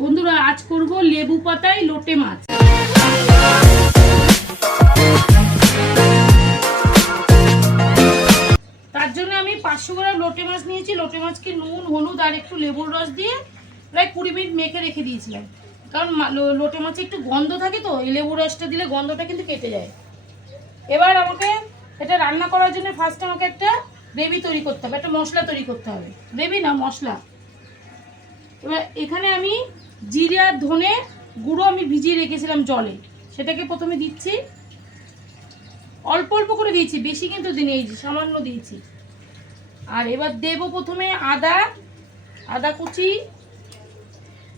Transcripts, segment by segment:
বন্ধুরা আজ করব লেবু পাতায় লোটে মাছ। তার জন্য আমি 500 গ্রাম লোটে মাছ নিয়েছি। লোটে মাছকে নুন হলুদ আর একটু লেবুর রস দিয়ে প্রায় 20 মিনিট মেখে রেখে দিয়েছিলাম, কারণ লোটে মাছে একটু গন্ধ থাকে, তো এই লেবুর রসটা দিলে গন্ধটা কিন্তু কেটে যায়। এবার আমাকে এটা রান্না করার জন্য ফার্স্ট আমাকে একটা গ্রেভি তৈরি করতে হবে, একটা মশলা তৈরি করতে হবে। গ্রেভি না, মশলা। এবার এখানে আমি জিরে আর ধনে গুঁড়ো আমি ভিজিয়ে রেখেছিলাম জলে, সেটাকে প্রথমে দিচ্ছি। অল্প অল্প করে দিয়েছি, বেশি কিন্তু দিয়েছি, সামান্য দিয়েছি। আর এবার দেব প্রথমে আদা কুচি,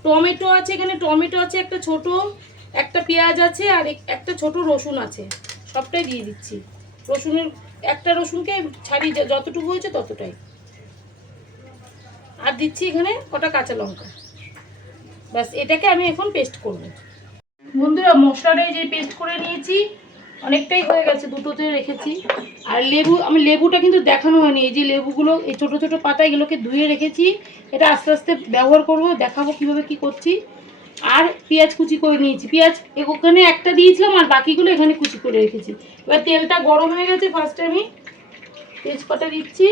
টমেটো আছে, এখানে টমেটো আছে একটা ছোট, একটা পেঁয়াজ আছে, আর একটা ছোট রসুন আছে, সবটাই দিয়ে দিচ্ছি। রসুনের একটা রসুনকে ছাড়িয়ে যতটুকু হয়েছে ততটাই। আর দিচ্ছি এখানে কটা কাঁচা লঙ্কা। বাস, এটাকে আমি এখন পেস্ট করব। বন্ধুরা মশলাটা যে পেস্ট করে নিয়েছি, অনেকটাই হয়ে গেছে, দুটোতে রেখেছি। আর আমি লেবুটা কিন্তু দেখানো হয়নি, এই যে লেবুগুলো, এই ছোটো ছোটো পাতা, এগুলোকে ধুয়ে রেখেছি। এটা আস্তে আস্তে ব্যবহার করব, দেখাবো কীভাবে কি করছি। আর পেঁয়াজ কুচি করে নিয়েছি, পেঁয়াজ ওখানে একটা দিয়েছিলাম আর বাকিগুলো এখানে কুচি করে রেখেছি। এবার তেলটা গরম হয়ে গেছে, ফার্স্টে আমি তেজপাতা দিচ্ছি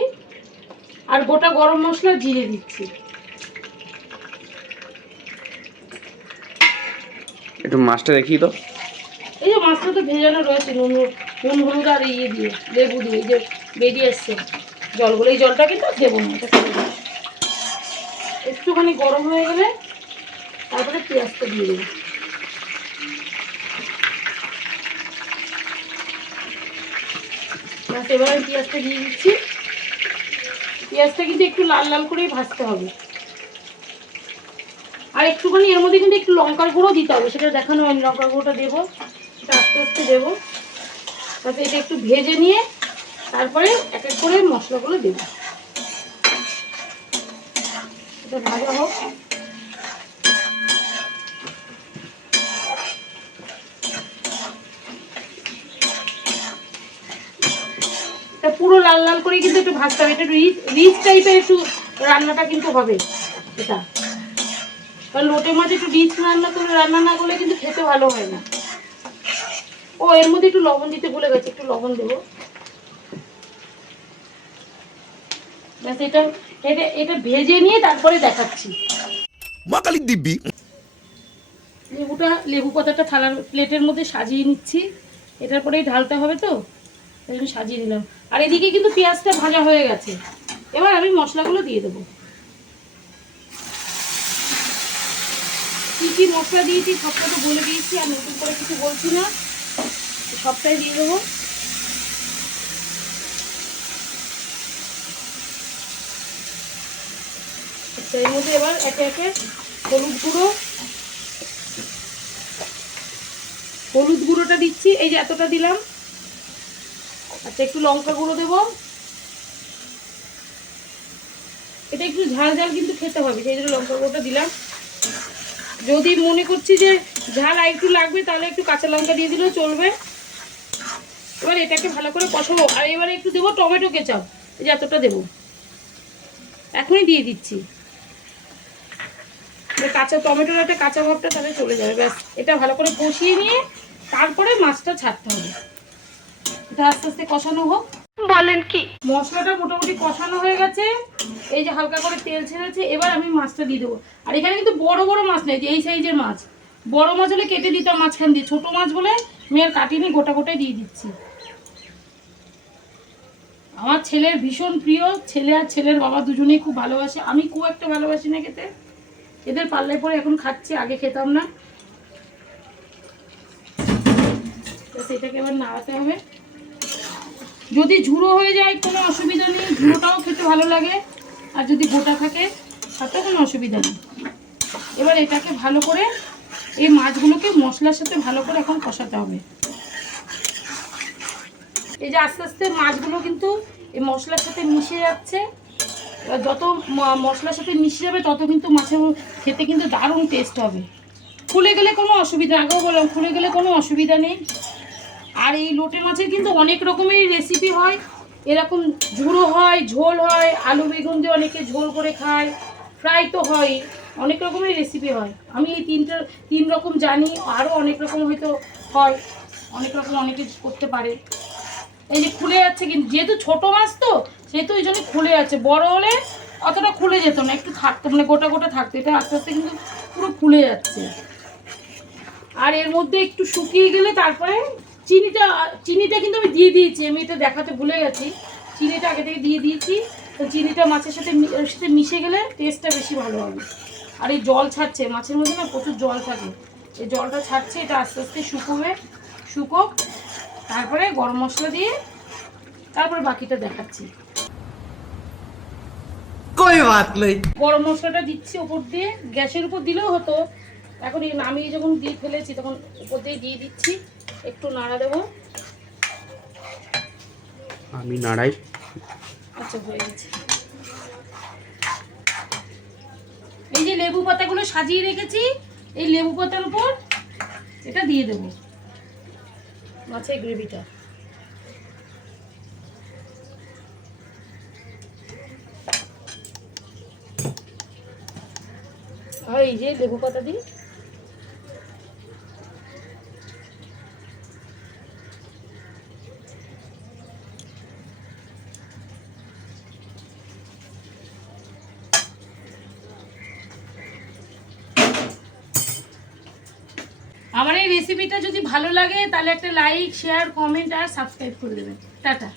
আর গোটা গরম মশলা জিরে দিচ্ছি। একটু মাছটা দেখিয়ে দাও। এই যে মাছটা তো ভেজানো রয়েছে নুন হলুদ আর দিয়ে লেবু দিয়ে, এই যে বেরিয়ে এসছে জলগুলো, এই জলটা কিন্তু দেবো না, এটা ফেলে দেবো। একটুখানি গরম হয়ে গেলে তারপরে পেঁয়াজটা দিয়ে দেবো। এবার আমি পেঁয়াজটা দিয়ে দিচ্ছি। পেঁয়াজটা কিন্তু একটু লাল লাল করেই ভাজতে হবে। আর একটুখানি এর মধ্যে কিন্তু একটু লঙ্কার গুঁড়ো দিতে হবে, সেটা দেখানো হয়নি। লঙ্কার গুঁড়োটা দেবো, এটা আস্তে আস্তে দেবো। তাতে এটা একটু ভেজে নিয়ে তারপরে এক এক করে মশলাগুলো দেবো। এটা ভাজা হোক। এটা পুরো লাল লাল করে কিন্তু একটু ভাজতে হবে, এটা একটু রিচ টাইপের একটু রান্নাটা কিন্তু হবে এটা। কারণ লোটে মাছ একটু রিচ রান্না না করলে কিন্তু খেতে ভালো হয় না। ও এর মধ্যে একটু লবণ দিতে ভুলে গেছি, একটু লবণ দেবো। ব্যাস, এটা এটা এটা ভেজে নিয়ে তারপরে দেখাচ্ছি। মাকালি দিব্যি লেবু পাতাটা থালার প্লেটের মধ্যে সাজিয়ে নিচ্ছি। এটার পরেই ঢালতে হবে, তো এই জন্য সাজিয়ে নিলাম। আর এদিকে কিন্তু পেঁয়াজটা ভাজা হয়ে গেছে। এবার আমি মশলাগুলো দিয়ে দেবো। কী কী মশলা দিয়েছি সবটা তো বলে দিয়েছি, আর নতুন করে কিছু বলছি না, সবটাই দিয়ে দেবো। এর মধ্যে এবার একে একে হলুদ গুঁড়োটা দিচ্ছি, এই যে এতটা দিলাম। আচ্ছা, একটু লঙ্কা গুঁড়ো দেবো। এটা একটু ঝাল ঝাল কিন্তু খেতে হবে, সেই জন্য লঙ্কা গুঁড়োটা দিলাম। যদি মনে করছি যে ঝাল আর একটু লাগবে, তাহলে একটু কাঁচা লঙ্কা দিয়ে দিলেও চলবে। এবার এটাকে ভালো করে কষাবো। আর এবারে একটু দেবো টমেটো কেচাপ, এই যে এতটা দেবো, এখনই দিয়ে দিচ্ছি। কাঁচা টমেটোর একটা কাঁচা ভাবটা তাহলে চলে যাবে। ব্যাস, এটা ভালো করে কষিয়ে নিয়ে তারপরে মাছটা ছাড়তে হবে। এটা আস্তে আস্তে কষানো হোক। বলেন কি? মশলাটা মোটামুটি কষানো হয়ে গেছে, এই যে হালকা করে তেল ছেড়েছে। এবার আমি মাছটা দিয়ে দেবো। আর এখানে কিন্তু বড় বড় মাছ নেই, এই সাইজের মাছ। বড় মাছ হলে কেটে দিতাম মাঝখান দিয়ে, ছোটো মাছ বলে মেয়ের কাটিনি, গোটা গোটাই দিয়ে দিচ্ছি। আমার ছেলের ভীষণ প্রিয়, ছেলে আর ছেলের বাবা দুজনেই খুব ভালোবাসে। আমি খুব একটা ভালোবাসি না খেতে, এদের পাল্লায় পরে এখন খাচ্ছি, আগে খেতাম না। সেটাকে এবার নাড়াতে হবে। যদি ঝুড়ো হয়ে যায় কোনো অসুবিধা নেই, ঝুড়োটাও খেতে ভালো লাগে। আর যদি গোটা থাকে তাতেও কোনো অসুবিধা নেই। এবার এটাকে ভালো করে, এই মাছগুলোকে মশলার সাথে ভালো করে এখন কষাতে হবে। এই যে আস্তে আস্তে মাছগুলো কিন্তু এই মশলার সাথে মিশে যাচ্ছে। এবার যত মশলার সাথে মিশে যাবে তত কিন্তু মাছের খেতে কিন্তু দারুণ টেস্ট হবে। ফুলে গেলে কোনো অসুবিধা, আগেও বললাম, ফুলে গেলে কোনো অসুবিধা নেই। আর এই লোটে মাছের কিন্তু অনেক রকমের রেসিপি হয়। এরকম ঝুড়ো হয়, ঝোল হয়, আলু বেগুন দিয়ে অনেকে ঝোল করে খায়, ফ্রাই তো হয়। অনেক রকমের রেসিপি হয়। আমি এই তিন রকম জানি, আরও অনেক রকম হয়তো হয়, অনেক রকম অনেকে করতে পারে। এই যে খুলে যাচ্ছে, কিন্তু যেহেতু ছোট মাছ তো সেহেতু এই জন্য খুলে যাচ্ছে। বড় হলে অতটা খুলে যেত না, একটু থাকতো, মানে গোটা গোটা থাকতো। এটা আস্তে আস্তে কিন্তু পুরো খুলে যাচ্ছে। আর এর মধ্যে একটু শুকিয়ে গেলে তারপরে চিনিটা কিন্তু আমি দিয়ে দিয়েছি। আমি এটা দেখাতে ভুলে গেছি, চিনিটা আগে থেকে দিয়ে দিয়েছি। তো চিনিটা মাছের সাথে মিশে গেলে টেস্টটা বেশি ভালো হবে। আর এই জল ছাড়ছে মাছের মধ্যে, না প্রচুর জল থাকে, এই জলটা ছাড়ছে। এটা আস্তে আস্তে শুকোক, তারপরে গরম মশলা দিয়ে তারপরে বাকিটা দেখাচ্ছি। कोई बात नहीं। গরম মশলাটা দিচ্ছি উপর দিয়ে, গ্যাসের উপর দিলেও হতো, এখন এই নামিয়ে যখন দিয়ে ফেলেছি তখন উপর দিয়ে দিচ্ছি। একটু নাড়া দেবো। আমি নাড়াই। আচ্ছা, হয়ে গেছে। এই যে লেবু পাতাগুলো সাজিয়ে রেখেছি, এই লেবু পাতার উপর এটা দিয়ে দেবো মাছের গ্রেভিটা। আর এই যে লেবু পাতা দিই। আমার এই রেসিপিটা যদি ভালো লাগে তাহলে একটা লাইক, শেয়ার, কমেন্ট আর সাবস্ক্রাইব করে দেবেন। টাটা।